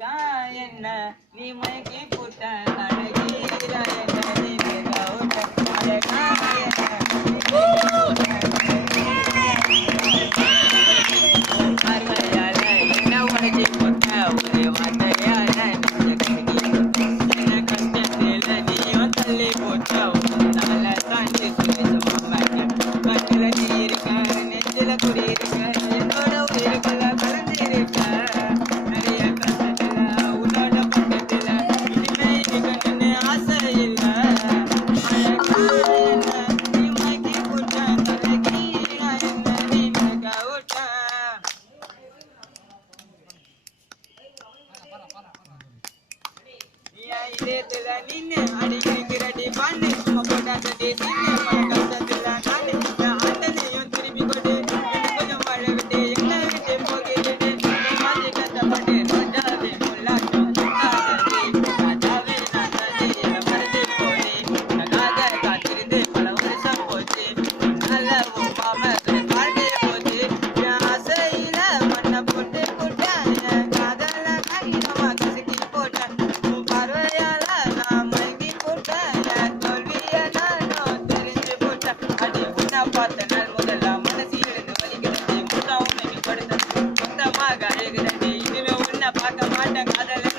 என்ன நீ மயக்கி போட்ட அழகீர என்ன நீ கவுட்ட அழகா பார்வையால என்ன உடச்சி போட்ட ஒரே வார்த்தையால என்ன கஷ்டத்துல நீயும் தள்ளி போட்ட உன்னால தாண்டி கண்ணுல நீ இருக்க நெஞ்சில குடி இருக்க என்னோட உயிருக்குள்ள கலந்திருக்க நிறைய கஷ்டத்துல உன்னோட பக்கத்துல இனிமே இருக்கணும்னு ஆசை இல்ல என்ன நீ மயக்கி போட்ட தலைகீழா என்ன நீ கவுட்ட இதயத்துல நின்னு அடிக்கிறடி பண்ணு சும்மா போட்டாடி சின்ன மன கஷ்டத்துல நானு ஆண்டனையும் திரும்பி கொண்டு கொஞ்சம் வாழ விட்டு என்ன விட்டு போகிறது மாதிரி கஷ்டப்பட்டு ரோஜாவே முல்லாட்டம் ராஜாவே நான் மறந்து போனே நகாக காத்திருந்து பல வருஷம் போச்சு நல்ல மாம காண்டே போச்சு என் ஆசையில மண்ணை போட்டு போட்டேன் என் காதல கையிலமா கசக்கி போட்டேன் பார்வையால நான் மயங்கி போட்டேன் என் தோல்விய நானும் தெரிஞ்சு போட்டேன் அது உன்னை பார்த்த நாள் முதல்ல மனசு இருந்து வலிக்கிறது முன்னா உன்னை கொடுத்தது சொந்தமாக அழுகிறது இனிமே உன்னை பார்க்க மாட்டேன் காதல